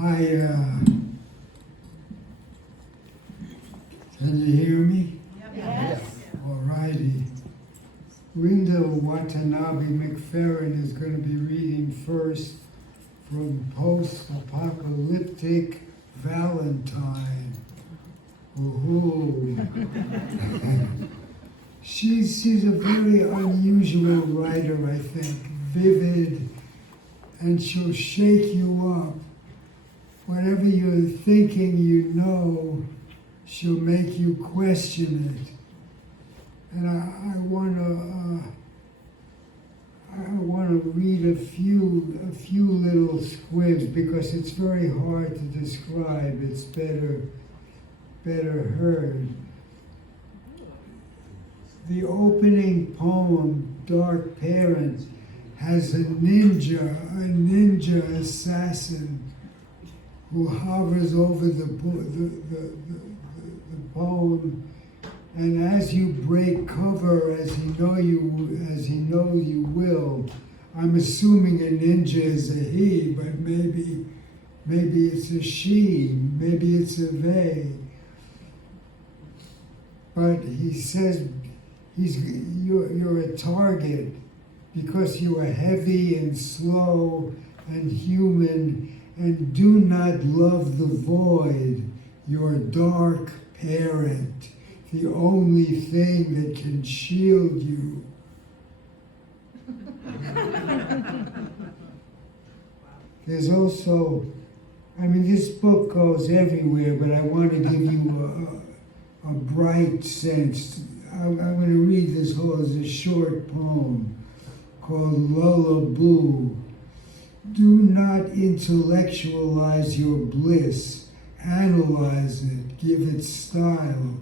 Hi, can you hear me? Yes. All righty. Linda Watanabe McFerrin is going to be reading first from Post-Apocalyptic Valentine. Ooh. She's a very unusual writer, I think. Vivid, and she'll shake you up. Whatever you're thinking you know, she'll make you question it. And I want to read a few little squibs because it's very hard to describe. It's better heard. The opening poem, Dark Parent, has a ninja assassin who hovers over the poem, and as you break cover, as he knows you will, I'm assuming a ninja is a he, but maybe it's a she, maybe it's a they. But he says you're a target because you are heavy and slow and human and do not love the void, your dark parent, the only thing that can shield you. There's also, this book goes everywhere, but I want to give you a bright sense. I'm going to read this whole as a short poem called Lullaboo. Do not intellectualize your bliss. Analyze it. Give it style.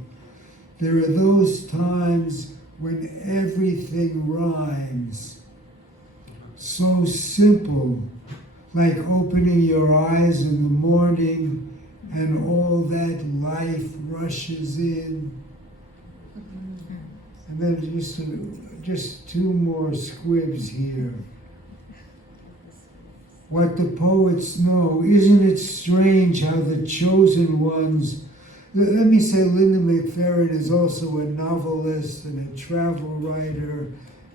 There are those times when everything rhymes. So simple, like opening your eyes in the morning and all that life rushes in. And then just two more squibs here. What the poets know, isn't it strange how the chosen ones, let me say Linda McFerrin is also a novelist and a travel writer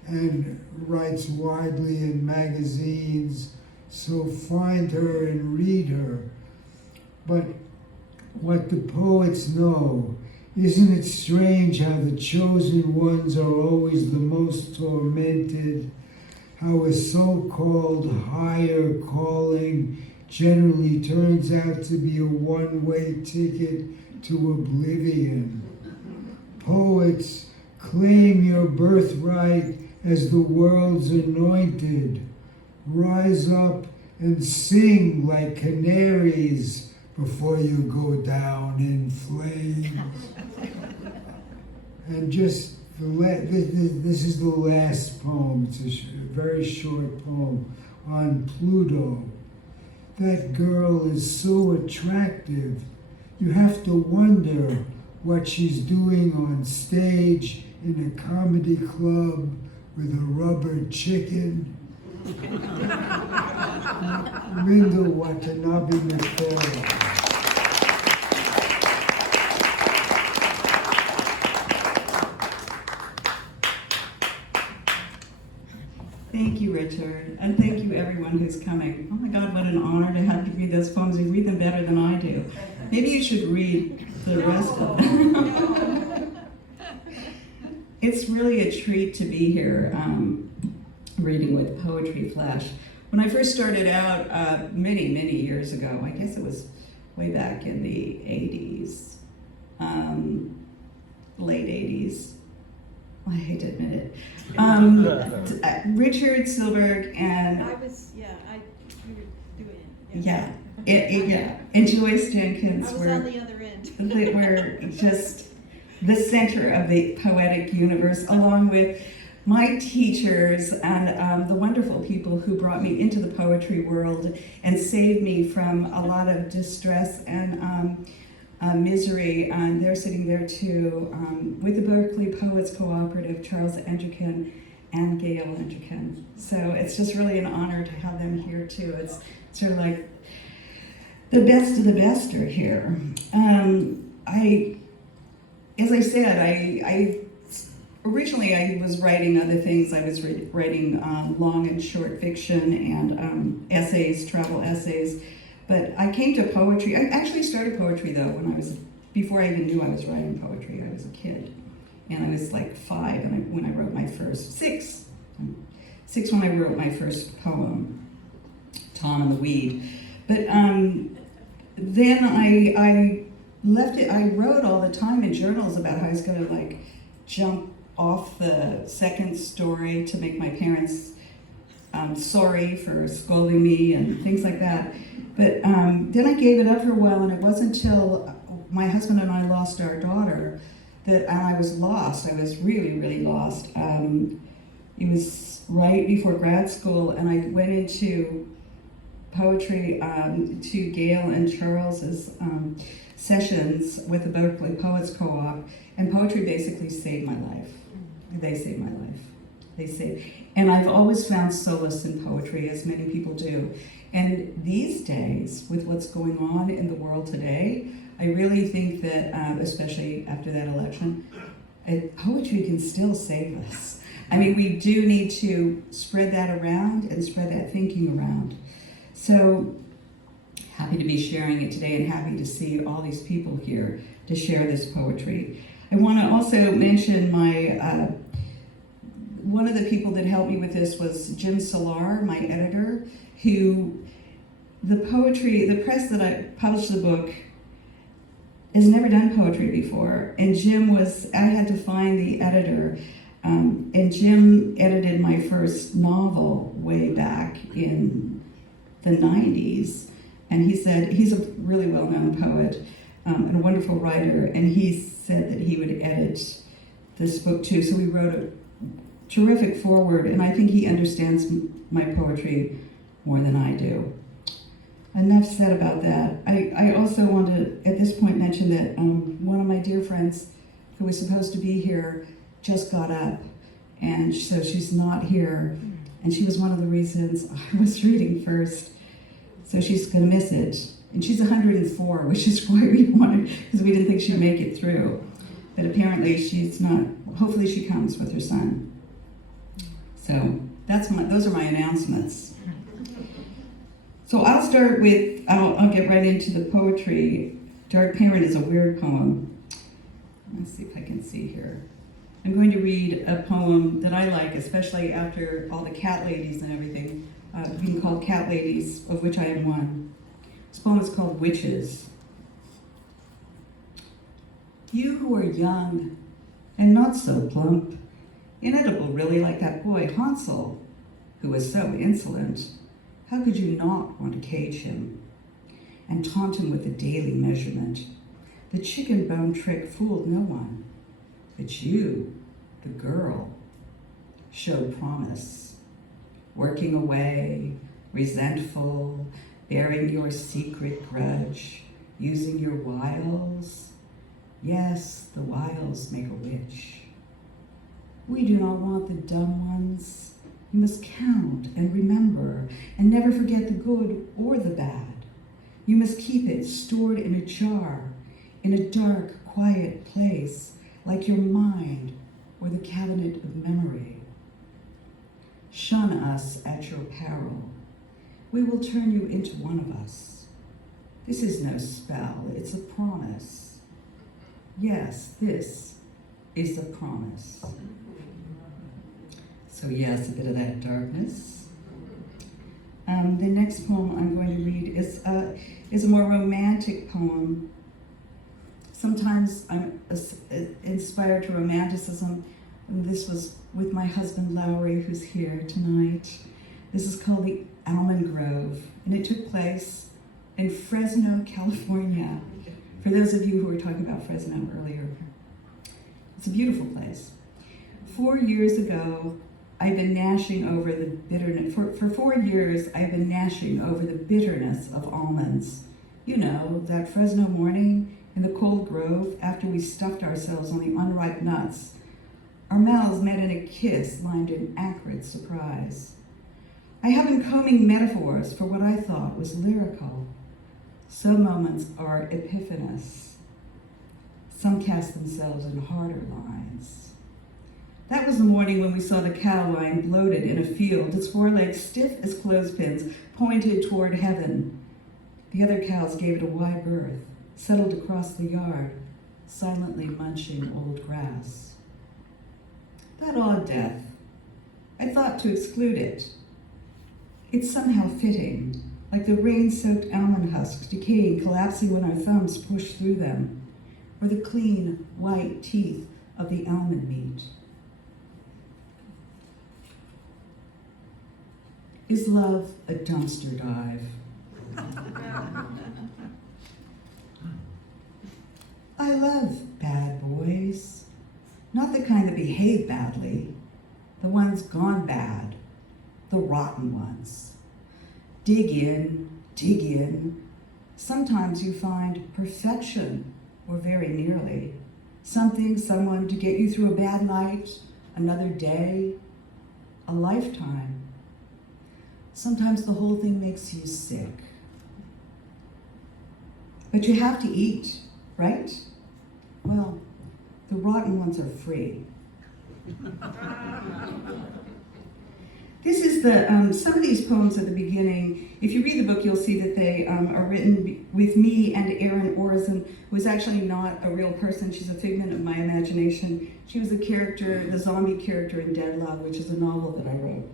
and writes widely in magazines, so find her and read her. But what the poets know, isn't it strange how the chosen ones are always the most tormented? How a so-called higher calling generally turns out to be a one-way ticket to oblivion. Poets, claim your birthright as the world's anointed. Rise up and sing like canaries before you go down in flames. And just this is the last poem. It's a very short poem on Pluto. That girl is so attractive. You have to wonder what she's doing on stage in a comedy club with a rubber chicken. Linda Watanabe McFerrin. Thank you, Richard, and thank you everyone who's coming. Oh my God, what an honor to have you read those poems. You read them better than I do. Maybe you should read the rest of them. It's really a treat to be here reading with Poetry Flash. When I first started out many years ago, I guess it was way back in the 80s, late 80s, I hate to admit it. Richard Silberg and you were doing it. yeah, and Joyce Jenkins I was on the other end. they were just the center of the poetic universe, along with my teachers and the wonderful people who brought me into the poetry world and saved me from a lot of distress and misery, and they're sitting there too, with the Berkeley Poets Cooperative, Charles Endrican and Gail Endrican. So it's just really an honor to have them here too. It's sort of like the best of the best are here. As I said, originally I was writing other things. I was writing long and short fiction and essays, travel essays. But I came to poetry. I actually started poetry though before I even knew I was writing poetry. I was a kid, and I was like 5 when I wrote my first 6 when I wrote my first poem, Tom and the Weed. But then I left it. I wrote all the time in journals about how I was going to like jump off the second story to make my parents sorry for scolding me and things like that. But then I gave it up for a while, and it wasn't until my husband and I lost our daughter that I was lost. I was really, really lost. It was right before grad school, and I went into poetry to Gail and Charles's sessions with the Berkeley Poets Co-op, and poetry basically saved my life. They saved my life. And I've always found solace in poetry, as many people do. And these days, with what's going on in the world today, I really think that, especially after that election, poetry can still save us. I mean, we do need to spread that around and spread that thinking around. So happy to be sharing it today, and happy to see all these people here to share this poetry. I want to also mention my one of the people that helped me with this was Jim Solar, my editor, who the press that I published the book has never done poetry before. And I had to find the editor, and Jim edited my first novel way back in the 90s. And he said, he's a really well-known poet and a wonderful writer, and he said that he would edit this book too. So we wrote a terrific foreword, and I think he understands my poetry more than I do. Enough said about that. I also want to, at this point, mention that one of my dear friends who was supposed to be here just got up, and so she's not here, and she was one of the reasons I was reading first, so she's going to miss it. And she's 104, which is why we wanted, because we didn't think she'd make it through. But apparently she's not. Hopefully she comes with her son. So those are my announcements. So I'll start with, I'll get right into the poetry. Dark Parent is a weird poem. Let's see if I can see here. I'm going to read a poem that I like, especially after all the cat ladies and everything, being called cat ladies, of which I am one. This poem is called Witches. You who are young and not so plump, inedible really, like that boy Hansel, who was so insolent, how could you not want to cage him and taunt him with the daily measurement? The chicken bone trick fooled no one, but you, the girl, showed promise, working away, resentful, bearing your secret grudge, using your wiles. Yes, the wiles make a witch. We do not want the dumb ones. You must count and remember and never forget the good or the bad. You must keep it stored in a jar, in a dark, quiet place, like your mind or the cabinet of memory. Shun us at your peril. We will turn you into one of us. This is no spell, it's a promise. Yes, this is a promise. So yes, a bit of that darkness. The next poem I'm going to read is a more romantic poem. Sometimes I'm inspired to romanticism. And this was with my husband Lowry, who's here tonight. This is called The Almond Grove, and it took place in Fresno, California. For those of you who were talking about Fresno earlier. It's a beautiful place. 4 years ago, I've been gnashing over the bitterness. For 4 years, I've been gnashing over the bitterness of almonds. You know, that Fresno morning in the cold grove after we stuffed ourselves on the unripe nuts. Our mouths met in a kiss lined in acrid surprise. I have been combing metaphors for what I thought was lyrical. Some moments are epiphanous. Some cast themselves in harder lines. That was the morning when we saw the cow lying bloated in a field, its forelegs stiff as clothespins, pointed toward heaven. The other cows gave it a wide berth, settled across the yard, silently munching old grass. That odd death, I thought to exclude it. It's somehow fitting, like the rain-soaked almond husks decaying, collapsing when our thumbs push through them, or the clean, white teeth of the almond meat. Is love a dumpster dive? I love bad boys. Not the kind that behave badly, the ones gone bad, the rotten ones. Dig in, dig in. Sometimes you find perfection, or very nearly. Something, someone to get you through a bad night, another day, a lifetime. Sometimes the whole thing makes you sick. But you have to eat, right? Well, the rotten ones are free. This is some of these poems at the beginning. If you read the book, you'll see that they are written with me and Erin Orzen, who is actually not a real person. She's a figment of my imagination. She was a character, the zombie character in Dead Love, which is a novel that I wrote.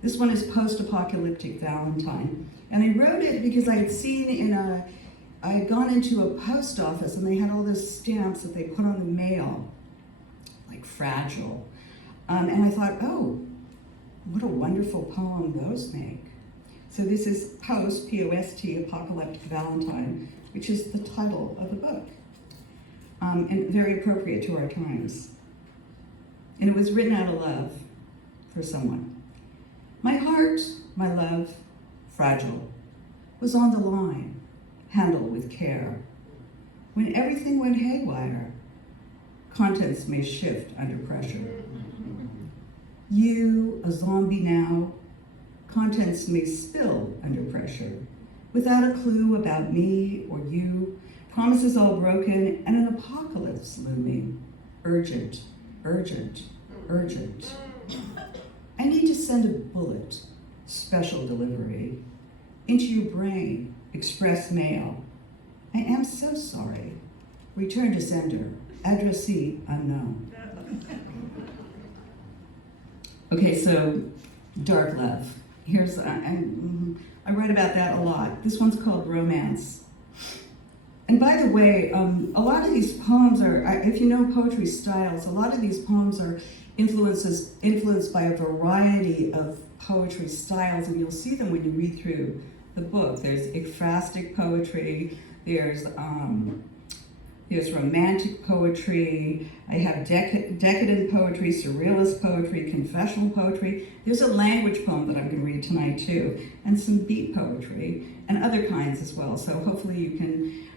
This one is Post-Apocalyptic Valentine. And I wrote it because I had seen I had gone into a post office and they had all those stamps that they put on the mail, like fragile. And I thought, oh, what a wonderful poem those make. So this is Post, P-O-S-T, Apocalyptic Valentine, which is the title of the book, and very appropriate to our times. And it was written out of love for someone. My heart, my love, fragile, was on the line, handled with care. When everything went haywire, contents may shift under pressure. You, a zombie now, contents may spill under pressure, without a clue about me or you, promises all broken, and an apocalypse looming. Urgent, urgent, urgent. I need to send a bullet, special delivery, into your brain, express mail. I am so sorry. Return to sender, addressee unknown. Okay, so dark love. Here's, I write about that a lot. This one's called Romance. And by the way, a lot of these poems are, if you know poetry styles, a lot of these poems are influenced by a variety of poetry styles, and you'll see them when you read through the book. There's ekphrastic poetry, there's romantic poetry, I have decadent poetry, surrealist poetry, confessional poetry. There's a language poem that I'm going to read tonight too, and some beat poetry, and other kinds as well. So hopefully you can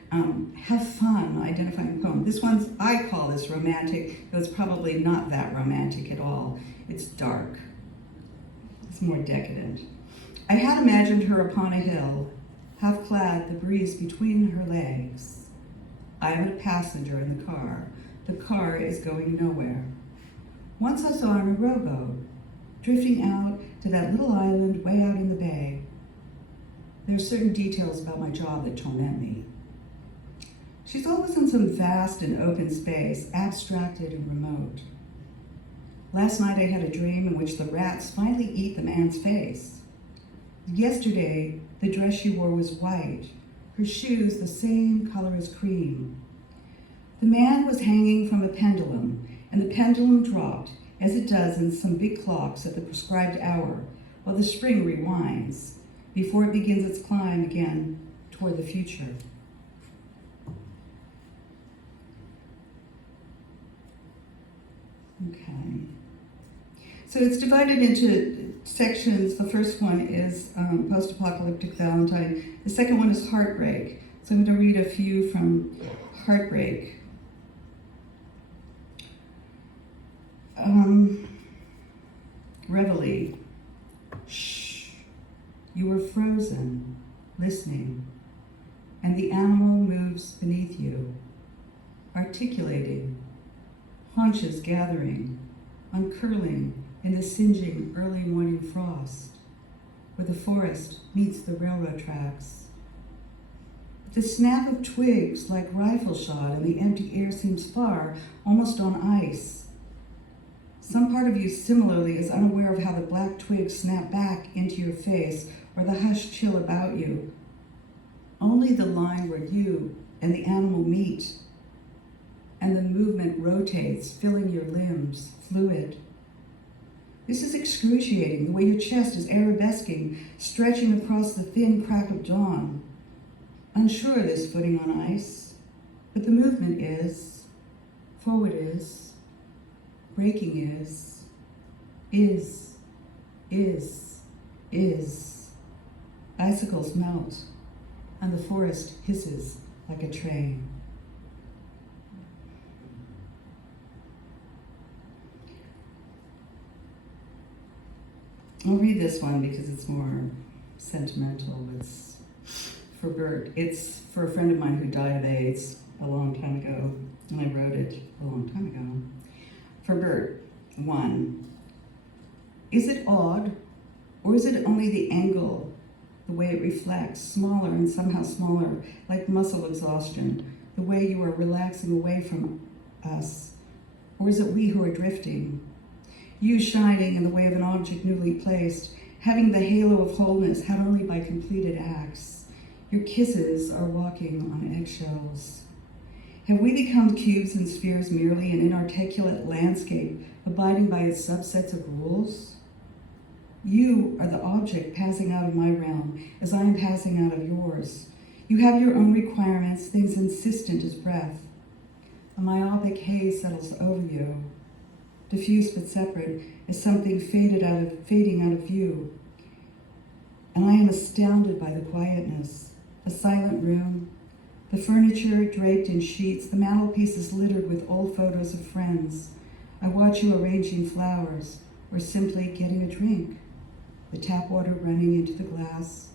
have fun identifying the poem. This one's, I call this romantic, though it's probably not that romantic at all. It's dark. It's more decadent. I had imagined her upon a hill, half clad, the breeze between her legs. I am a passenger in the car. The car is going nowhere. Once I saw her in a rowboat, drifting out to that little island way out in the bay. There are certain details about my job that torment me. She's always in some vast and open space, abstracted and remote. Last night I had a dream in which the rats finally eat the man's face. Yesterday, the dress she wore was white, her shoes the same color as cream. The man was hanging from a pendulum, and the pendulum dropped, as it does in some big clocks at the prescribed hour, while the spring rewinds, before it begins its climb again toward the future. Okay. So it's divided into sections. The first one is Post-Apocalyptic Valentine. The second one is Heartbreak. So I'm going to read a few from Heartbreak. Reveille. Shh. You were frozen, listening. And and the animal moves beneath you, articulating, haunches gathering, uncurling in the singeing early morning frost, where the forest meets the railroad tracks. The snap of twigs like rifle shot and the empty air seems far, almost on ice. Some part of you similarly is unaware of how the black twigs snap back into your face or the hushed chill about you. Only the line where you and the animal meet and the movement rotates, filling your limbs, fluid. This is excruciating, the way your chest is arabesquing, stretching across the thin crack of dawn. Unsure of this footing on ice, but the movement is, forward is, breaking is. Icicles melt, and the forest hisses like a train. I'll read this one because it's more sentimental. It's for Bert. It's for a friend of mine who died of AIDS a long time ago, and I wrote it a long time ago. For Bert, 1. Is it odd, or is it only the angle, the way it reflects, smaller and somehow smaller, like muscle exhaustion, the way you are relaxing away from us? Or is it we who are drifting? You shining in the way of an object newly placed, having the halo of wholeness had only by completed acts. Your kisses are walking on eggshells. Have we become cubes and spheres merely an inarticulate landscape, abiding by its subsets of rules? You are the object passing out of my realm, as I am passing out of yours. You have your own requirements, things insistent as breath. A myopic haze settles over you, diffuse but separate, as something fading out of view. And I am astounded by the quietness, a silent room, the furniture draped in sheets, the mantelpieces littered with old photos of friends. I watch you arranging flowers, or simply getting a drink, the tap water running into the glass,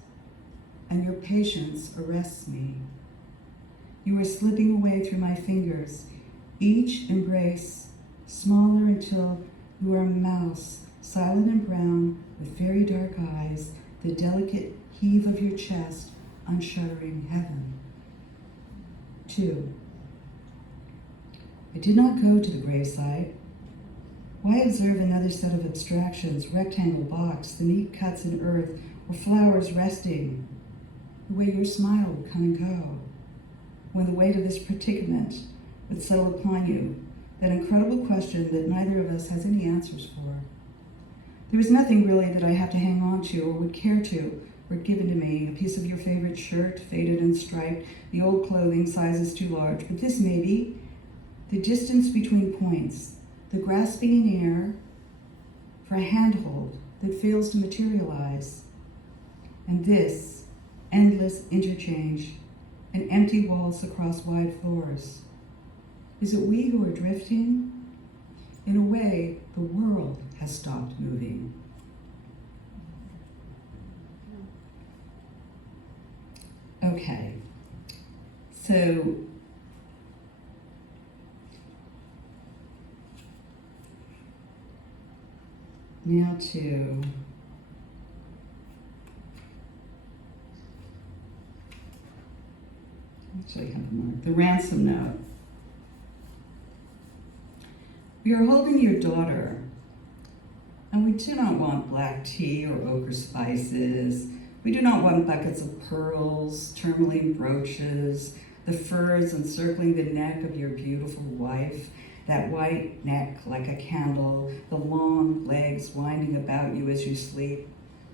and your patience arrests me. You are slipping away through my fingers, each embrace smaller until you are a mouse, silent and brown, with very dark eyes, the delicate heave of your chest unshuttering heaven. 2. I did not go to the graveside. Why observe another set of abstractions, rectangle box, the neat cuts in earth, or flowers resting, the way your smile would come and go, when the weight of this predicament would settle upon you, that incredible question that neither of us has any answers for. There is nothing really that I have to hang on to or would care to, were it given to me, a piece of your favorite shirt, faded and striped, the old clothing, sizes too large, but this may be the distance between points, the grasping in air for a handhold that fails to materialize, and this endless interchange and empty walls across wide floors. Is it we who are drifting? In a way, the world has stopped moving. Okay, so now to actually have more. The ransom note. We are holding your daughter, and we do not want black tea or ochre spices. We do not want buckets of pearls, tourmaline brooches, the furs encircling the neck of your beautiful wife, that white neck like a candle, the long legs winding about you as you sleep.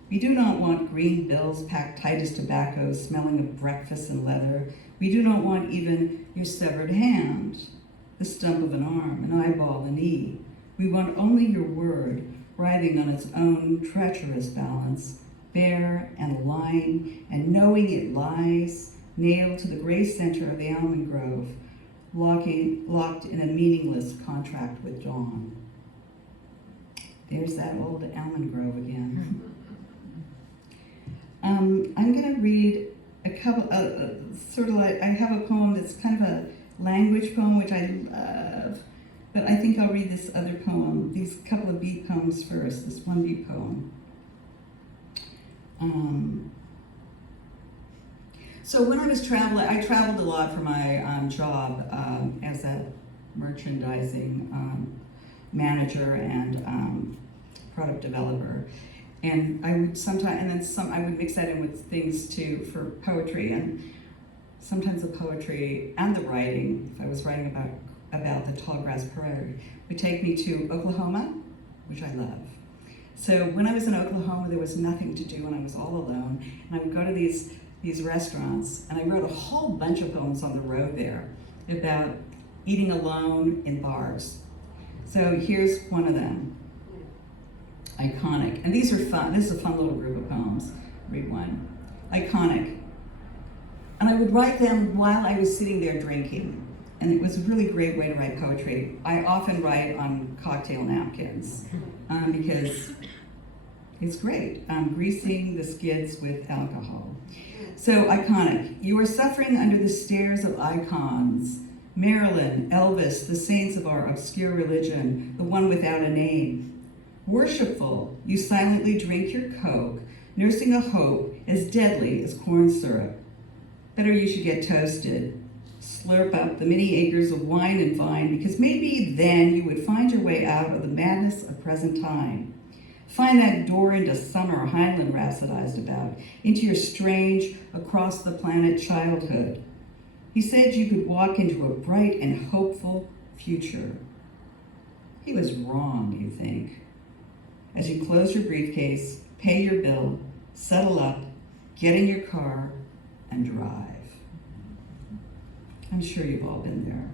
We do not want green bills packed tight as tobacco, smelling of breakfast and leather. We do not want even your severed hand, the stump of an arm, an eyeball, a knee. We want only your word, writhing on its own treacherous balance, bare and aligned, and knowing it lies, nailed to the gray center of the almond grove, locked in a meaningless contract with dawn. There's that old almond grove again. I'm going to read a couple, sort of like, I have a poem that's kind of a language poem, which I love, but I think I'll read this other poem, these couple of beat poems first, this one beat poem. So when I was traveling, I traveled a lot for my job as a merchandising manager and product developer. And I would sometimes, and then I would mix that in with things too for poetry, and sometimes the poetry and the writing, if I was writing about the tall grass prairie, would take me to Oklahoma, which I love. So when I was in Oklahoma, there was nothing to do and I was all alone, and I would go to these restaurants, and I wrote a whole bunch of poems on the road there about eating alone in bars. So here's one of them. Iconic. And these are fun. This is a fun little group of poems. Read one. Iconic. And I would write them while I was sitting there drinking. And it was a really great way to write poetry. I often write on cocktail napkins because it's great. Greasing the skids with alcohol. So, iconic. You are suffering under the stares of icons. Marilyn, Elvis, the saints of our obscure religion, the one without a name. Worshipful, you silently drink your Coke, nursing a hope as deadly as corn syrup. Better you should get toasted. Slurp up the many acres of wine and vine, because maybe then you would find your way out of the madness of present time. Find that door into summer Heinlein rhapsodized about, into your strange, across the planet childhood. He said you could walk into a bright and hopeful future. He was wrong, you think. As you close your briefcase, pay your bill, settle up, get in your car, and drive. I'm sure you've all been there.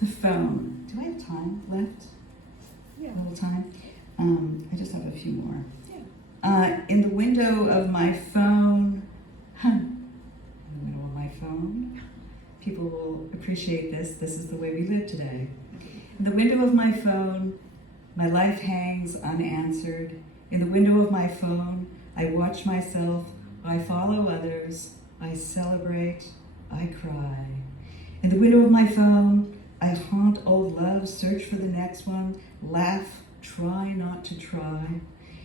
The phone. Do I have time left? Yeah. A little time? I just have a few more. Yeah. In the window of my phone, people will appreciate this. This is the way we live today. In the window of my phone, my life hangs unanswered. In the window of my phone, I watch myself, I follow others, I celebrate, I cry. In the window of my phone, I haunt old love, search for the next one, laugh, try not to try.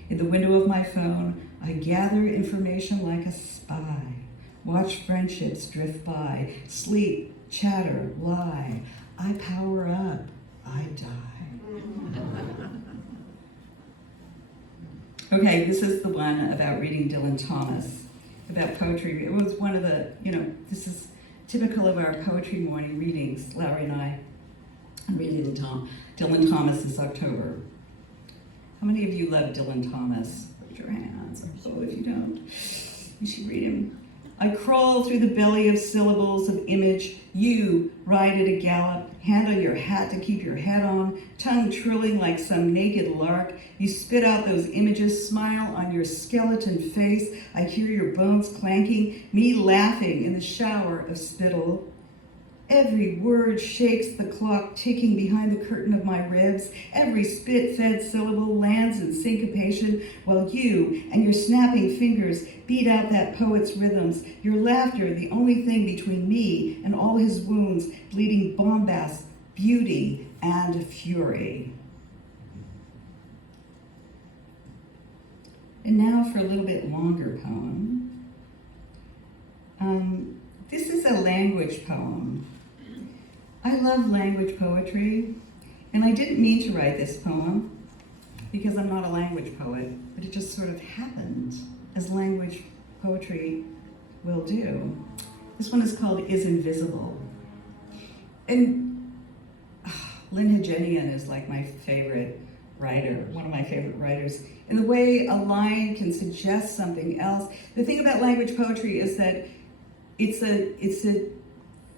In the window of my phone, I gather information like a spy, watch friendships drift by, sleep, chatter, lie. I power up, I die. Okay, this is the one about reading Dylan Thomas, about poetry. It was one of the, this is typical of our poetry morning readings, Larry and I reading Dylan Thomas this October. How many of you love Dylan Thomas? Raise your hands. Oh, if you don't, you should read him. I crawl through the belly of syllables of image. You ride at a gallop, hand on your hat to keep your head on, tongue trilling like some naked lark. You spit out those images, smile on your skeleton face. I hear your bones clanking, me laughing in the shower of spittle. Every word shakes the clock ticking behind the curtain of my ribs. Every spit-fed syllable lands in syncopation while you and your snapping fingers beat out that poet's rhythms. Your laughter, the only thing between me and all his wounds, bleeding bombast, beauty, and fury. And now for a little bit longer poem. This is a language poem. I love language poetry, and I didn't mean to write this poem because I'm not a language poet, but it just sort of happened, as language poetry will do. This one is called Is Invisible. And Lynn Hegenian is like my favorite writer, one of my favorite writers. And the way a line can suggest something else. The thing about language poetry is that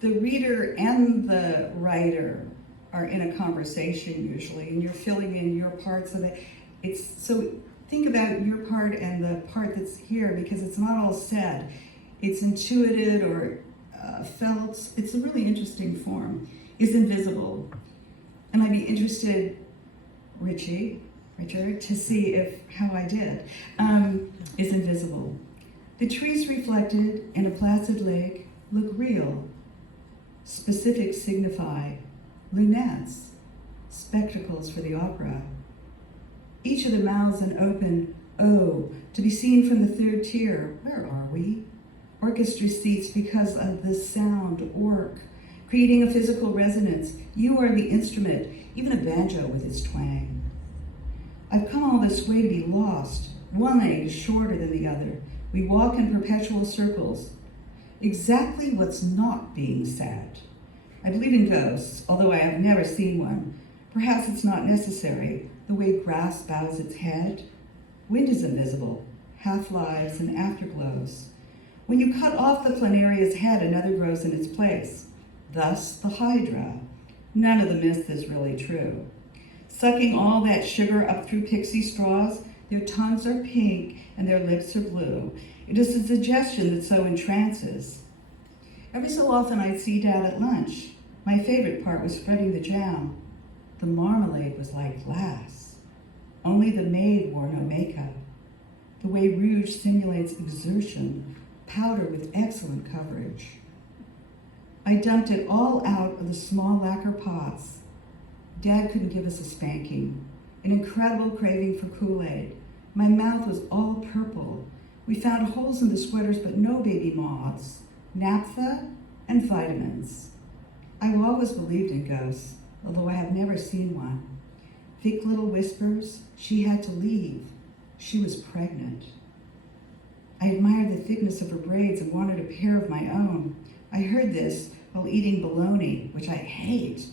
the reader and the writer are in a conversation usually, and you're filling in your parts of it. So think about your part and the part that's here, because it's not all said. It's intuited or felt. It's a really interesting form. Is invisible. And I'd be interested, Richard, to see how I did. Is invisible. The trees reflected in a placid lake look real. Specifics signify lunettes, spectacles for the opera. Each of the mouths an open O, to be seen from the third tier. Where are we? Orchestra seats because of the sound, orc, creating a physical resonance. You are the instrument, even a banjo with its twang. I've come all this way to be lost. One leg is shorter than the other. We walk in perpetual circles. Exactly what's not being said. I believe in ghosts, although I have never seen one. Perhaps it's not necessary, the way grass bows its head. Wind is invisible, half-lives and afterglows. When you cut off the planaria's head, another grows in its place. Thus, the hydra. None of the myth is really true. Sucking all that sugar up through pixie straws, their tongues are pink and their lips are blue. It is a suggestion that so entrances. Every so often I'd see Dad at lunch. My favorite part was spreading the jam. The marmalade was like glass. Only the maid wore no makeup. The way rouge simulates exertion, powder with excellent coverage. I dumped it all out of the small lacquer pots. Dad couldn't give us a spanking. An incredible craving for Kool-Aid. My mouth was all purple. We found holes in the sweaters, but no baby moths, naphtha, and vitamins. I've always believed in ghosts, although I have never seen one. Thick little whispers, she had to leave. She was pregnant. I admired the thickness of her braids and wanted a pair of my own. I heard this while eating bologna, which I hate.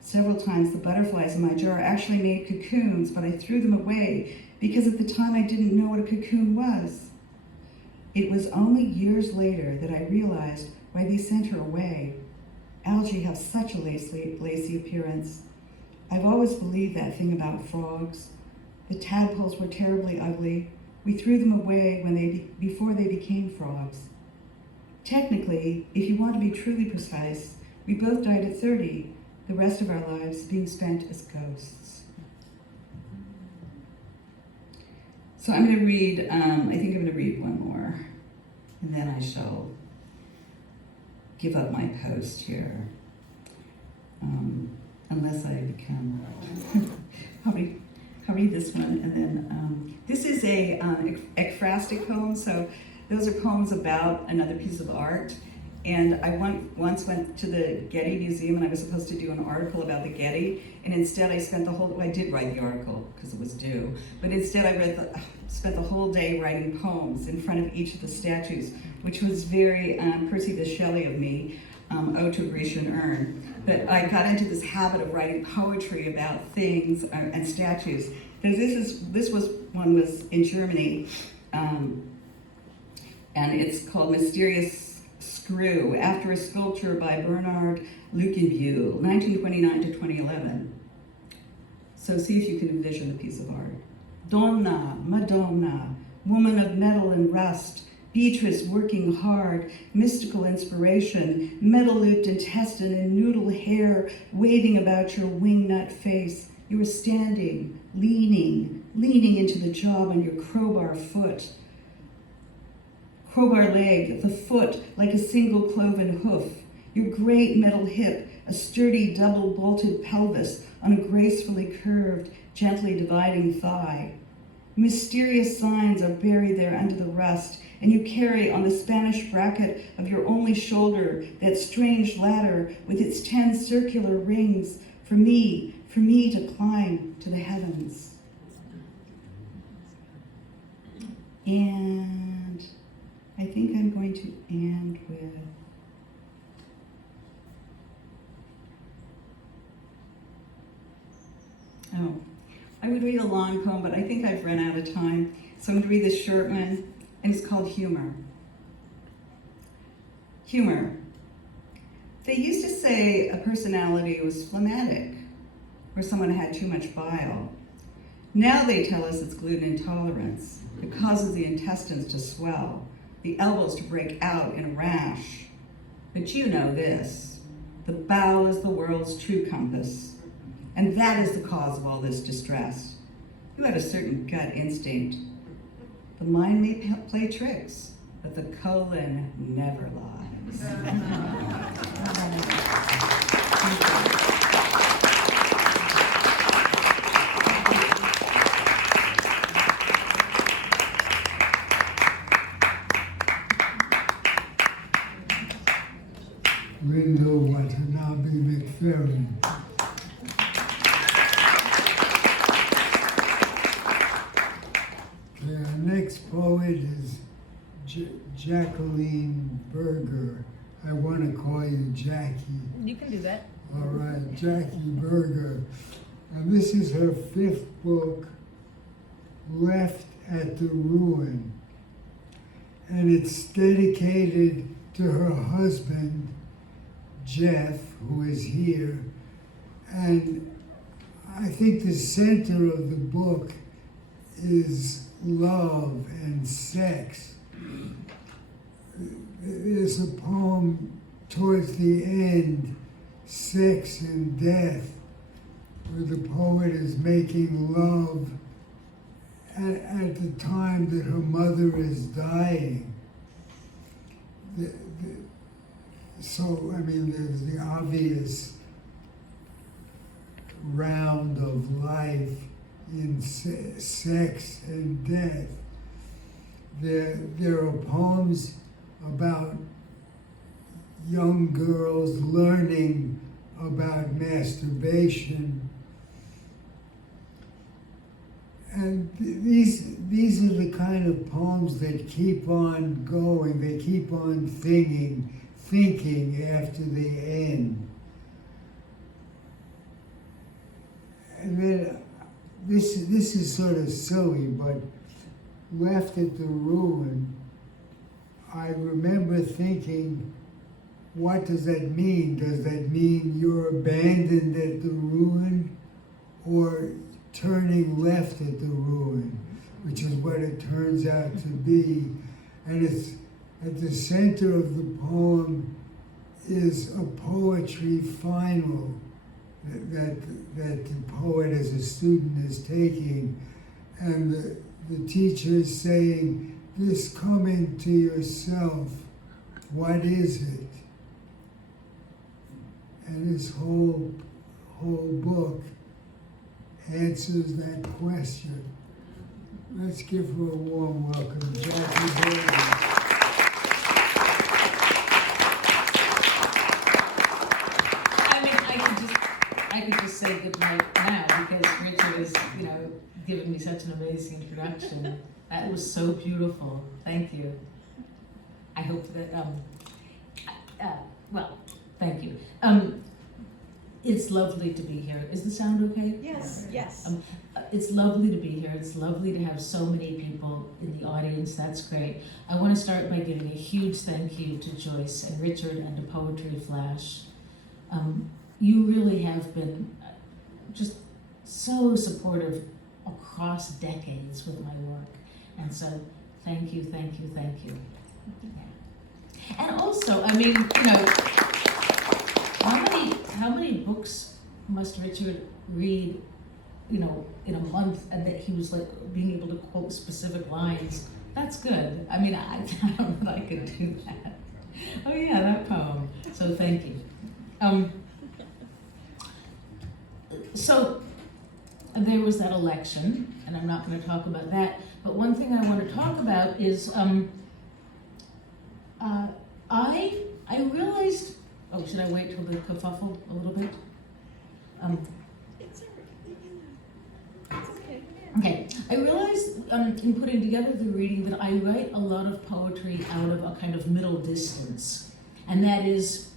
Several times the butterflies in my jar actually made cocoons, but I threw them away because at the time I didn't know what a cocoon was. It was only years later that I realized why they sent her away. Algae have such a lacy appearance. I've always believed that thing about frogs. The tadpoles were terribly ugly. We threw them away before they became frogs. Technically, if you want to be truly precise, we both died at 30, the rest of our lives being spent as ghosts. So I'm going to read, I think I'm going to read one more, and then I shall give up my post here. Unless I become, I'll read this one, and then, this is a ekphrastic poem, so those are poems about another piece of art. And I once went to the Getty Museum, and I was supposed to do an article about the Getty, and instead I spent I did write the article because it was due, but instead I spent the whole day writing poems in front of each of the statues, which was very Percy Bysshe Shelley of me, Ode to a Grecian Urn. But I got into this habit of writing poetry about things and statues. This one was in Germany, and it's called Mysterious Screw, after a sculpture by Bernard Luckenbuehl, 1929 to 2011. So see if you can envision the piece of art. Donna, Madonna, woman of metal and rust, Beatrice working hard, mystical inspiration, metal-looped intestine and noodle hair waving about your wingnut face. You were standing, leaning into the job on your crowbar foot. Crowbar leg, the foot like a single cloven hoof. Your great metal hip, a sturdy double-bolted pelvis on a gracefully curved, gently dividing thigh. Mysterious signs are buried there under the rust, and you carry on the Spanish bracket of your only shoulder that strange ladder with its 10 circular rings for me to climb to the heavens. And I think I'm going to end with I would read a long poem, but I think I've run out of time. So I'm going to read this short one, and it's called Humor. Humor. They used to say a personality was phlegmatic, or someone had too much bile. Now they tell us it's gluten intolerance. It causes the intestines to swell, the elbows to break out in a rash. But you know this, the bowel is the world's true compass. And that is the cause of all this distress. You have a certain gut instinct. The mind may play tricks. but the colon never lies. Linda Watanabe McFerrin. Okay, our next poet is Jacqueline Berger. I want to call you Jackie. You can do that. All right, Jackie Berger. And this is her 5th book, Left at the Ruin. And it's dedicated to her husband, Jeff, who is here. And I think the center of the book is love and sex. There's a poem towards the end, Sex and Death, where the poet is making love at the time that her mother is dying. So, I mean, there's the obvious round of life in sex and death. There are poems about young girls learning about masturbation. And these are the kind of poems that keep on going, they keep on thinking after they end. And then this is sort of silly, but Left at the Ruin, I remember thinking, what does that mean? Does that mean you're abandoned at the ruin, or turning left at the ruin, which is what it turns out to be? And it's at the center of the poem is a poetry final that the poet as a student is taking, and the teacher is saying, this coming to yourself, what is it? And this whole book answers that question. Let's give her a warm welcome, Jackie Berger. I could just say good night now because Richard has, given me such an amazing introduction. That was so beautiful. Thank you. I hope that, thank you. It's lovely to be here. Is the sound okay? Yes, yes. It's lovely to be here. It's lovely to have so many people in the audience. That's great. I want to start by giving a huge thank you to Joyce and Richard and to Poetry Flash. You really have been just so supportive across decades with my work. And so thank you, thank you, thank you. Yeah. And also, how many books must Richard read, in a month, and that he was like being able to quote specific lines? That's good. I don't know that I could do that. Oh yeah, that poem. So thank you. So there was that election, and I'm not going to talk about that, but one thing I want to talk about is I realized, should I wait till the kerfuffle a little bit? It's okay. Okay, I realized in putting together the reading that I write a lot of poetry out of a kind of middle distance, and that is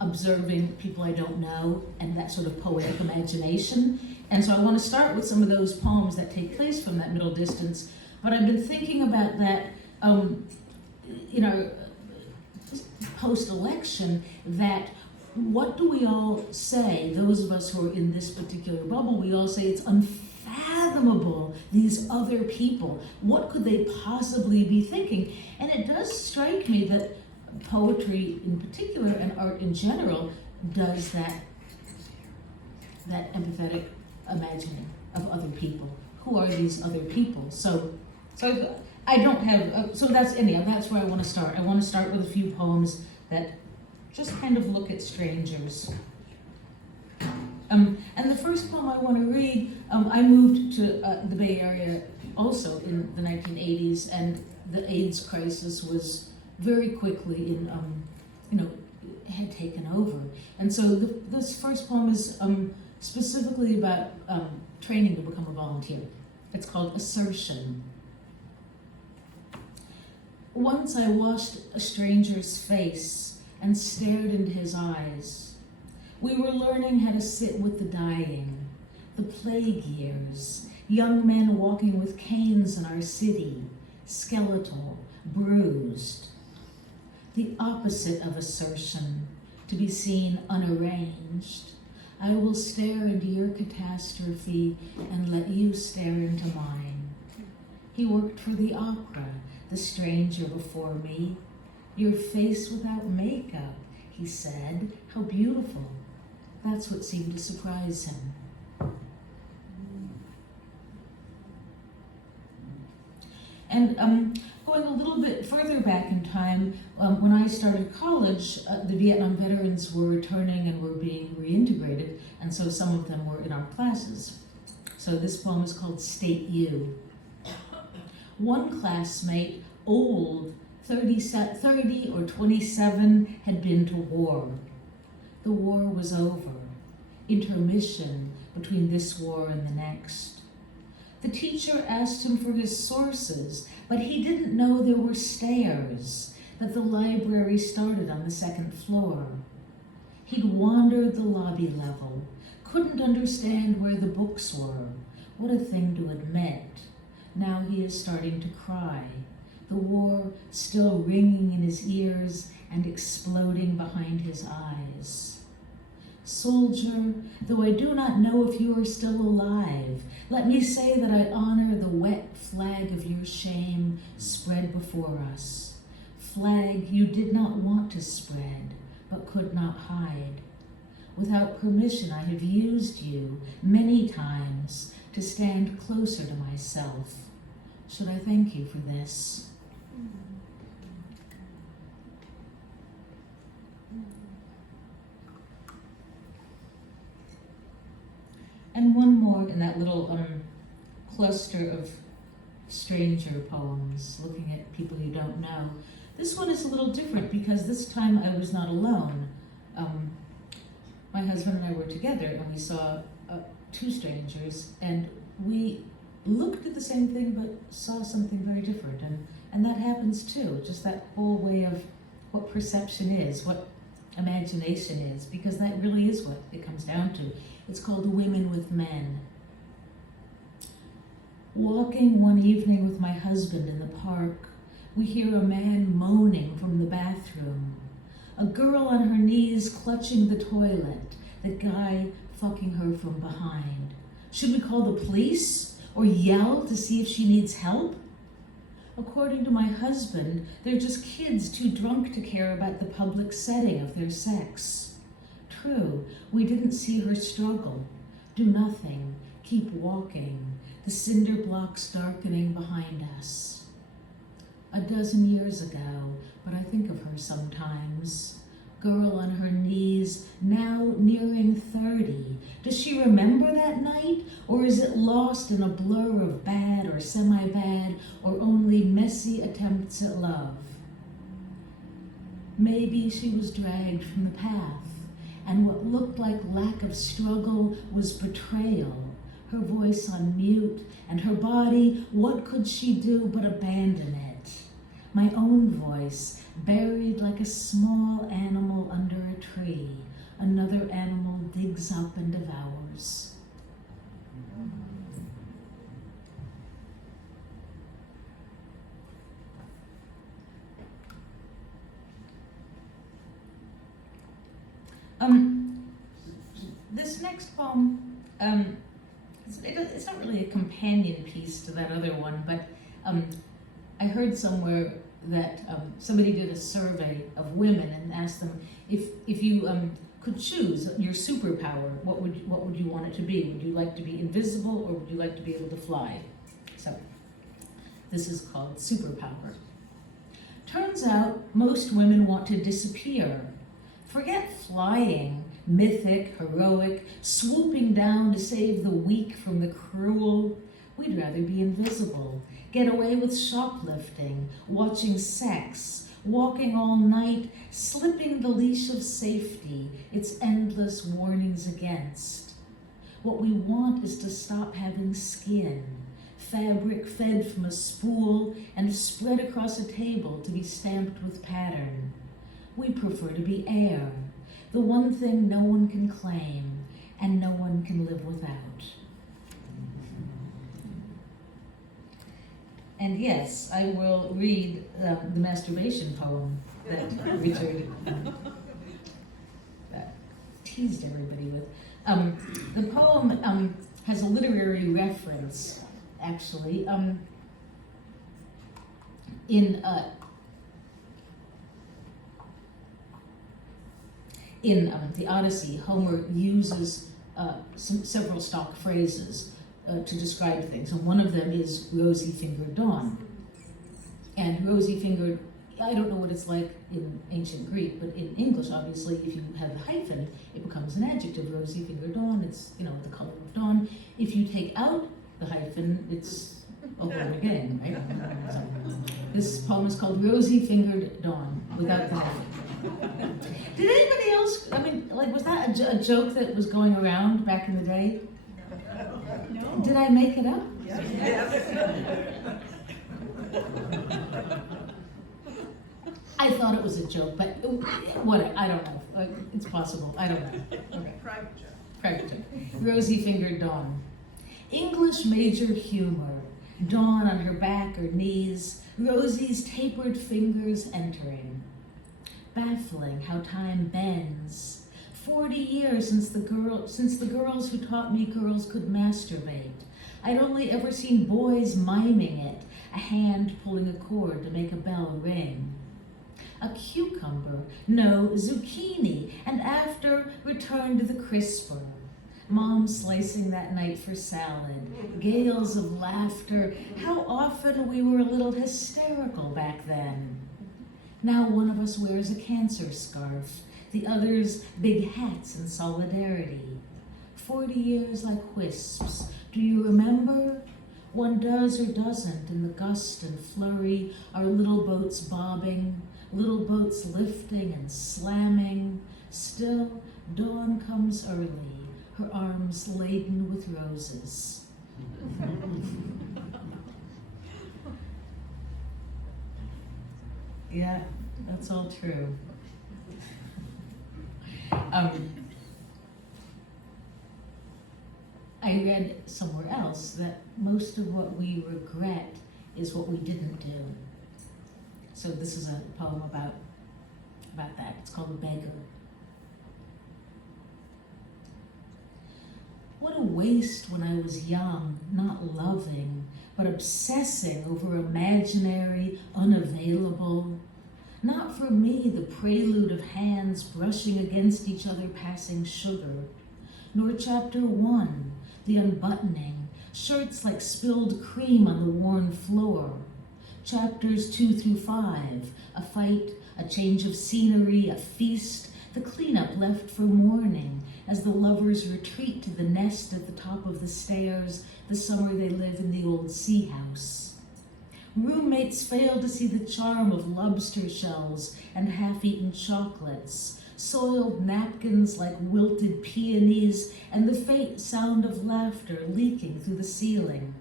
observing people I don't know and that sort of poetic imagination. And so I want to start with some of those poems that take place from that middle distance. But I've been thinking about that, post-election, that what do we all say, those of us who are in this particular bubble, we all say it's unfathomable, these other people. What could they possibly be thinking? And it does strike me that poetry in particular and art in general does that empathetic imagining of other people. Who are these other people? So I don't have, so that's where I want to start. I want to start with a few poems that just kind of look at strangers. And the first poem I want to read, I moved to the Bay Area also in the 1980s, and the AIDS crisis was very quickly had taken over. And so this first poem is specifically about training to become a volunteer. It's called Assertion. Once I washed a stranger's face and stared into his eyes. We were learning how to sit with the dying, the plague years, young men walking with canes in our city, skeletal, bruised. The opposite of assertion, to be seen unarranged. I will stare into your catastrophe and let you stare into mine. He worked for the opera, the stranger before me. Your face without makeup, he said. How beautiful. That's what seemed to surprise him. And going a little bit further back in time, when I started college, the Vietnam veterans were returning and were being reintegrated, and so some of them were in our classes. So this poem is called State U. One classmate, old, 30 or 27, had been to war. The war was over. Intermission between this war and the next. The teacher asked him for his sources, but he didn't know there were stairs, that the library started on the second floor. He'd wandered the lobby level, couldn't understand where the books were. What a thing to admit. Now he is starting to cry, the war still ringing in his ears and exploding behind his eyes. Soldier, though I do not know if you are still alive, let me say that I honor the wet flag of your shame spread before us. Flag you did not want to spread, but could not hide. Without permission, I have used you many times to stand closer to myself. Should I thank you for this? And one more in that little cluster of stranger poems, looking at people you don't know. This one is a little different because this time I was not alone. My husband and I were together and we saw two strangers, and we looked at the same thing but saw something very different. And that happens too, just that whole way of what perception is, what imagination is, because that really is what it comes down to. It's called Women with Men. Walking one evening with my husband in the park, we hear a man moaning from the bathroom. A girl on her knees clutching the toilet, the guy fucking her from behind. Should we call the police or yell to see if she needs help? According to my husband, they're just kids too drunk to care about the public setting of their sex. True, we didn't see her struggle. Do nothing, keep walking, the cinder blocks darkening behind us. A dozen years ago, but I think of her sometimes. Girl on her knees, now nearing 30. Does she remember that night? Or is it lost in a blur of bad or semi-bad, or only messy attempts at love? Maybe she was dragged from the path, and what looked like lack of struggle was betrayal. Her voice on mute, and her body, what could she do but abandon it? My own voice, buried like a small animal under a tree. Another animal digs up and devours. This next poem, it's not really a companion piece to that other one, but I heard somewhere that somebody did a survey of women and asked them if you could choose your superpower, what would you want it to be? Would you like to be invisible, or would you like to be able to fly? So This is called Superpower. Turns out most women want to disappear. Forget flying, mythic, heroic, swooping down to save the weak from the cruel. We'd rather be invisible, get away with shoplifting, watching sex, walking all night, slipping the leash of safety, its endless warnings against. What we want is to stop having skin, fabric fed from a spool and spread across a table to be stamped with pattern. We prefer to be air, the one thing no one can claim and no one can live without. And yes, I will read the masturbation poem that Richard teased everybody with. The poem has a literary reference, actually. In the Odyssey, Homer uses several stock phrases to describe things, and one of them is rosy-fingered dawn. And rosy-fingered, I don't know what it's like in ancient Greek, but in English, obviously, if you have the hyphen, it becomes an adjective. Rosy-fingered dawn, it's, the color of dawn. If you take out the hyphen, it's a whole again, right? So, this poem is called Rosy-Fingered Dawn, without the hyphen. Did anybody else, was that a joke that was going around back in the day? No. Did I make it up? Yes. I thought it was a joke, but what? I don't know. It's possible. I don't know. Okay. Private joke. Private joke. Rosy-fingered dawn. English major humor. Dawn on her back or knees. Rosie's tapered fingers entering. Baffling how time bends. 40 years since the girls who taught me girls could masturbate. I'd only ever seen boys miming it, a hand pulling a cord to make a bell ring. A cucumber, no, zucchini, and after returned the crisper. Mom slicing that night for salad, gales of laughter. How often we were a little hysterical back then. Now one of us wears a cancer scarf, the others big hats in solidarity. 40 years like wisps. Do you remember? One does or doesn't in the gust and flurry, our little boats bobbing, little boats lifting and slamming. Still, dawn comes early, her arms laden with roses. Yeah, that's all true. I read somewhere else that most of what we regret is what we didn't do. So this is a poem about that. It's called Beggar. What a waste when I was young, not loving, but obsessing over imaginary, unavailable. Not for me the prelude of hands brushing against each other passing sugar, nor chapter 1, the unbuttoning, shirts like spilled cream on the worn floor. Chapters 2 through 5, a fight, a change of scenery, a feast, the cleanup left for morning as the lovers retreat to the nest at the top of the stairs the summer they live in the old sea house. Roommates fail to see the charm of lobster shells and half-eaten chocolates, soiled napkins like wilted peonies, and the faint sound of laughter leaking through the ceiling.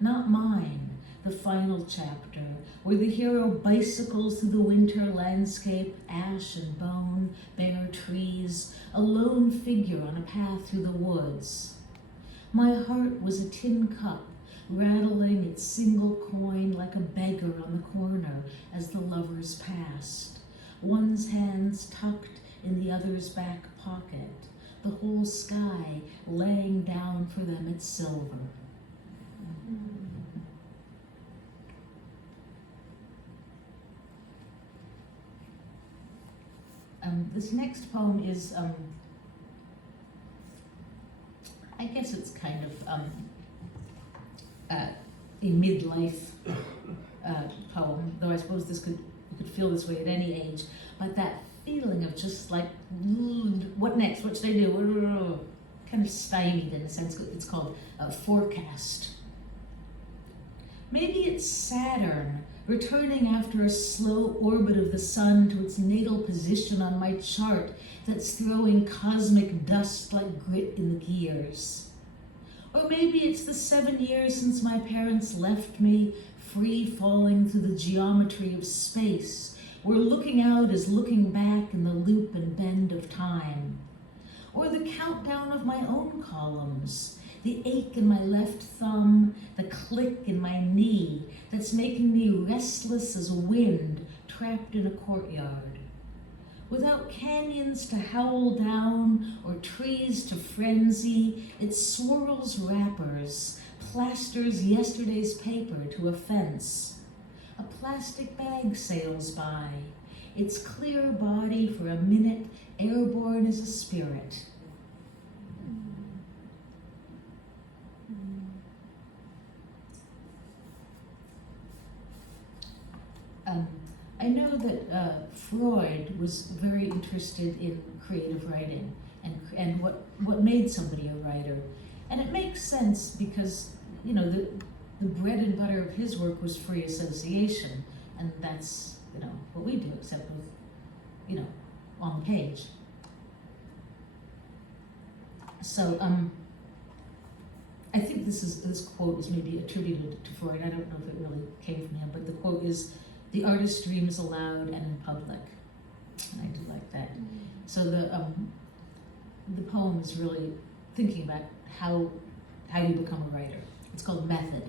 Not mine, the final chapter, where the hero bicycles through the winter landscape, ash and bone, bare trees, a lone figure on a path through the woods. My heart was a tin cup, rattling its single coin like a beggar on the corner as the lovers passed, one's hands tucked in the other's back pocket, the whole sky laying down for them its silver. This next poem is, I guess it's kind of a midlife poem, though I suppose you could feel this way at any age, but that feeling of just like, what next, what should I do, kind of stymied in a sense. It's called forecast. Maybe it's Saturn, returning after a slow orbit of the sun to its natal position on my chart, that's throwing cosmic dust like grit in the gears. Or maybe it's the 7 years since my parents left me, free falling through the geometry of space, where looking out is looking back in the loop and bend of time. Or the countdown of my own columns, the ache in my left thumb, the click in my knee that's making me restless as wind trapped in a courtyard. Without canyons to howl down or trees to frenzy, it swirls wrappers, plasters yesterday's paper to a fence. A plastic bag sails by, its clear body for a minute airborne as a spirit. I know that Freud was very interested in creative writing and what made somebody a writer. And it makes sense because, you know, the bread and butter of his work was free association, and that's, you know, what we do, except with, you know, on the page. So I think this quote is maybe attributed to Freud. I don't know if it really came from him, but the quote is, "The artist dreams aloud and in public," and I do like that. So the poem is really thinking about how you become a writer. It's called Method.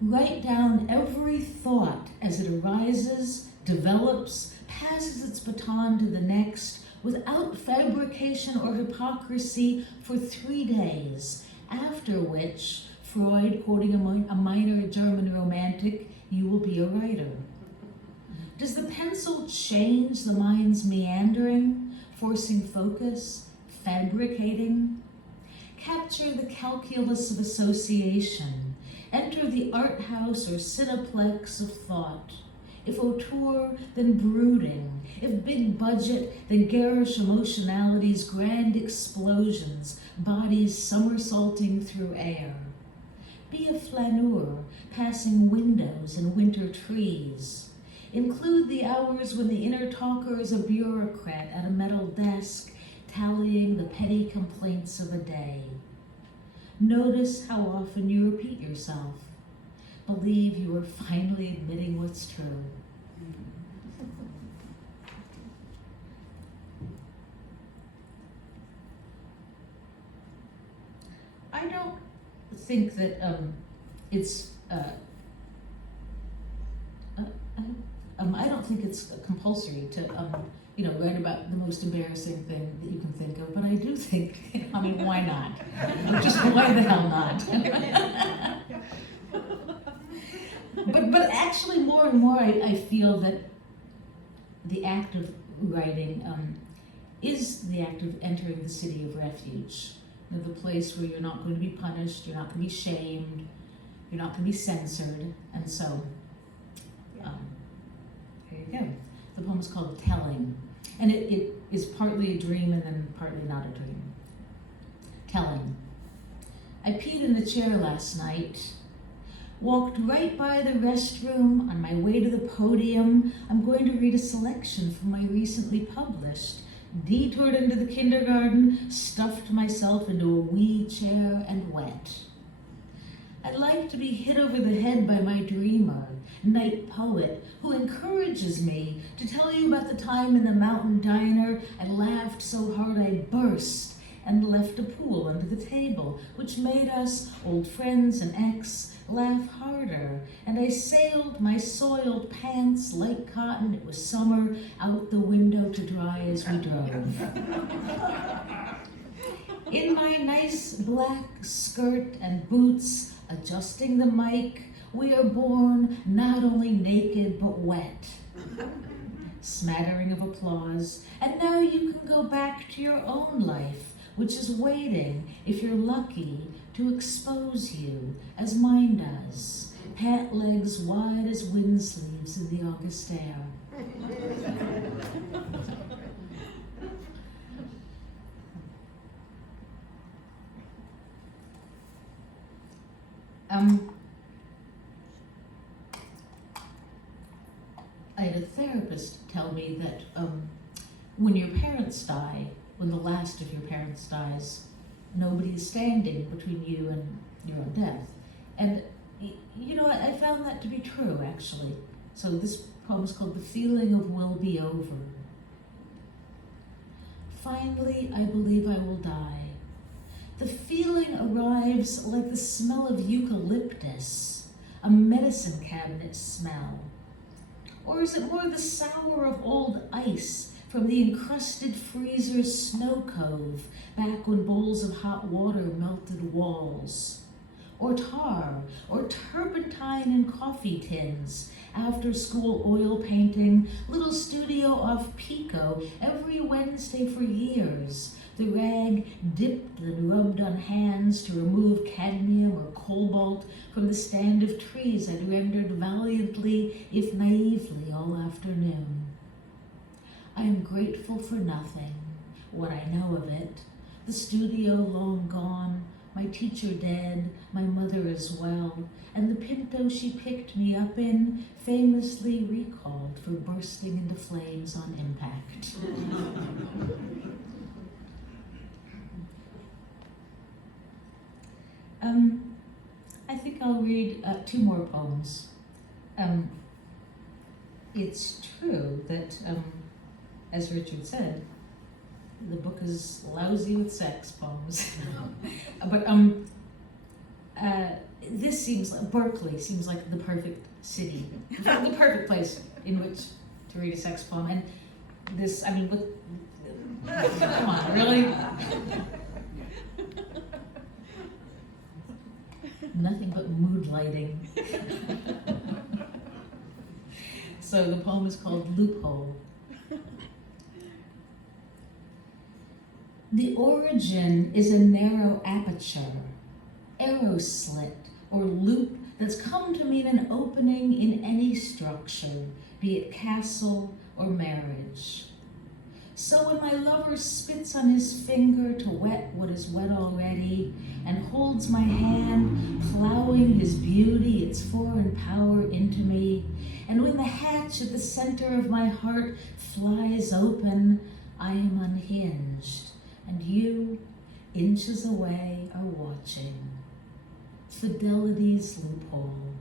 Write down every thought as it arises, develops, passes its baton to the next, without fabrication or hypocrisy for 3 days, after which, Freud, quoting a minor German romantic, you will be a writer. Does the pencil change the mind's meandering, forcing focus, fabricating? Capture the calculus of association. Enter the art house or cineplex of thought. If auteur, then brooding. If big budget, then garish emotionality's grand explosions, bodies somersaulting through air. Be a flaneur, passing windows and winter trees. Include the hours when the inner talker is a bureaucrat at a metal desk, tallying the petty complaints of a day. Notice how often you repeat yourself. Believe you are finally admitting what's true. I don't think that it's I don't think it's compulsory to write about the most embarrassing thing that you can think of, but I do think, I mean, why not? Just why the hell not? But actually, more and more, I feel that the act of writing is the act of entering the city of refuge. You know, the place where you're not going to be punished, you're not going to be shamed, you're not going to be censored, and so here you go. The poem is called Telling, and it is partly a dream and then partly not a dream. Telling. I peed in the chair last night. Walked right by the restroom. On my way to the podium, I'm going to read a selection from my recently published. Detoured into the kindergarten, stuffed myself into a wee chair and went. I'd like to be hit over the head by my dreamer, night poet, who encourages me to tell you about the time in the mountain diner I laughed so hard I burst and left a pool under the table, which made us, old friends and ex, laugh harder, and I sailed my soiled pants, light cotton, it was summer, out the window to dry as we drove. In my nice black skirt and boots, adjusting the mic, we are born not only naked but wet. Smattering of applause, and now you can go back to your own life, which is waiting, if you're lucky, to expose you as mine does, pant legs wide as wind sleeves in the August air. I had a therapist tell me that when your parents die, when the last of your parents dies, nobody is standing between you and your own death. And, you know, I found that to be true, actually. So this poem is called The Feeling of Will Be Over. Finally, I believe I will die. The feeling arrives like the smell of eucalyptus, a medicine cabinet smell. Or is it more the sour of old ice from the encrusted freezer's snow cove back when bowls of hot water melted walls? Or tar, or turpentine in coffee tins, after school oil painting, little studio off Pico every Wednesday for years, the rag dipped and rubbed on hands to remove cadmium or cobalt from the stand of trees I'd rendered valiantly, if naively, all afternoon. I am grateful for nothing, what I know of it, the studio long gone, my teacher dead, my mother as well, and the Pinto she picked me up in, famously recalled for bursting into flames on impact. I think I'll read 2 more poems. It's true that, as Richard said, the book is lousy with sex poems. But this seems like, Berkeley seems like the perfect city, the perfect place in which to read a sex poem. And this, I mean, come on, really? Nothing but mood lighting. So the poem is called Loophole. The origin is a narrow aperture, arrow slit, or loop that's come to mean an opening in any structure, be it castle or marriage. So when my lover spits on his finger to wet what is wet already, and holds my hand, plowing his beauty, its foreign power into me, and when the hatch at the center of my heart flies open, I am unhinged, and you, inches away, are watching. Fidelity's loophole.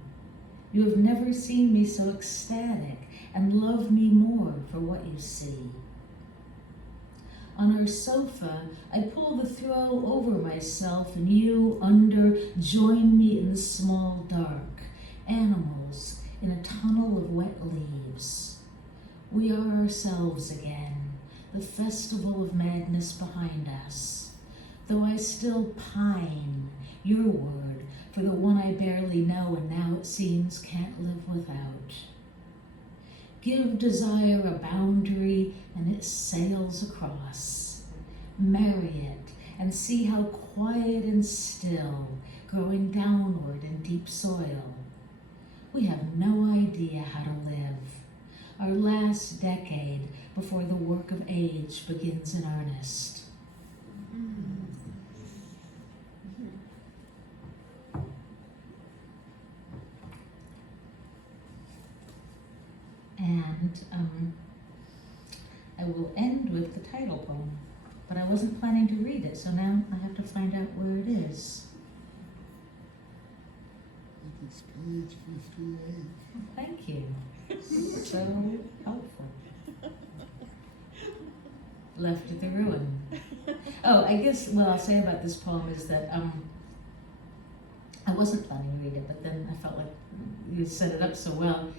You have never seen me so ecstatic, and love me more for what you see. On our sofa, I pull the throw over myself, and you, under, join me in the small dark, animals in a tunnel of wet leaves. We are ourselves again, the festival of madness behind us. Though I still pine, your word, for the one I barely know and now it seems can't live without. Give desire a boundary and it sails across. Marry it and see how quiet and still, growing downward in deep soil. We have no idea how to live. Our last decade before the work of age begins in earnest. And I will end with the title poem, but I wasn't planning to read it, so now I have to find out where it is. It's page 58. Thank you. So helpful. Left at the ruin. Oh, I guess what I'll say about this poem is that I wasn't planning to read it, but then I felt like you set it up so well.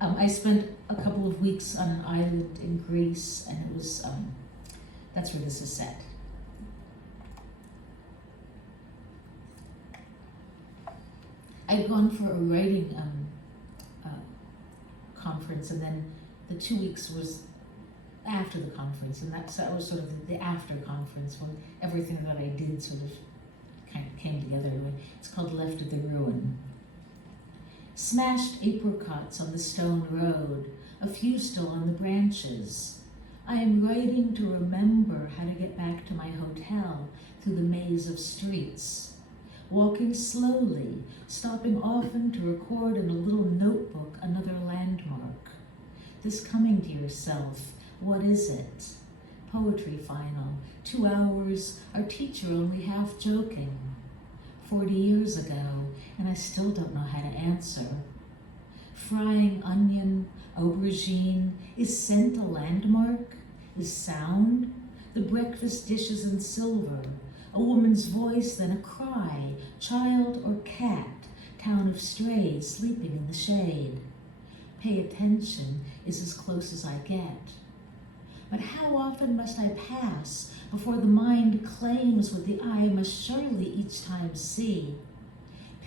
I spent a couple of weeks on an island in Greece, and it was, that's where this is set. I'd gone for a writing conference, and then the 2 weeks was after the conference, and that was sort of the after conference when everything that I did sort of kind of came together. It's called Left at the Ruin. Smashed apricots on the stone road, a few still on the branches. I am writing to remember how to get back to my hotel through the maze of streets. Walking slowly, stopping often to record in a little notebook another landmark. This coming to yourself, what is it? Poetry final, 2 hours, our teacher only half joking. 40 years ago, and I still don't know how to answer. Frying onion, aubergine, is scent a landmark? Is sound? The breakfast dishes in silver, a woman's voice, then a cry, child or cat, town of strays sleeping in the shade. Pay attention is as close as I get. But how often must I pass before the mind claims what the eye must surely each time see?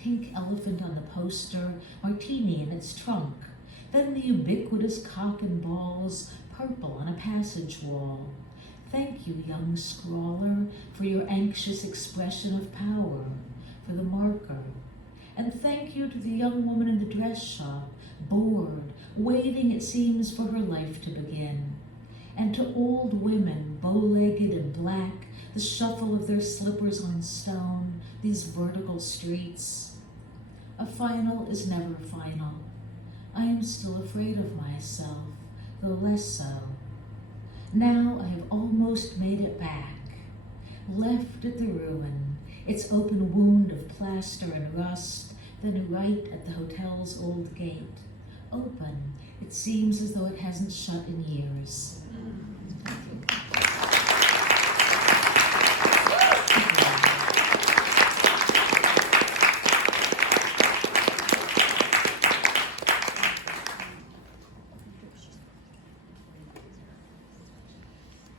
Pink elephant on the poster, martini in its trunk, then the ubiquitous cock and balls, purple on a passage wall. Thank you, young scrawler, for your anxious expression of power, for the marker. And thank you to the young woman in the dress shop, bored, waiting, it seems, for her life to begin. And to old women, bow-legged and black, the shuffle of their slippers on stone, these vertical streets. A final is never final. I am still afraid of myself, though less so. Now I have almost made it back. Left at the ruin, its open wound of plaster and rust, then right at the hotel's old gate. Open, it seems as though it hasn't shut in years.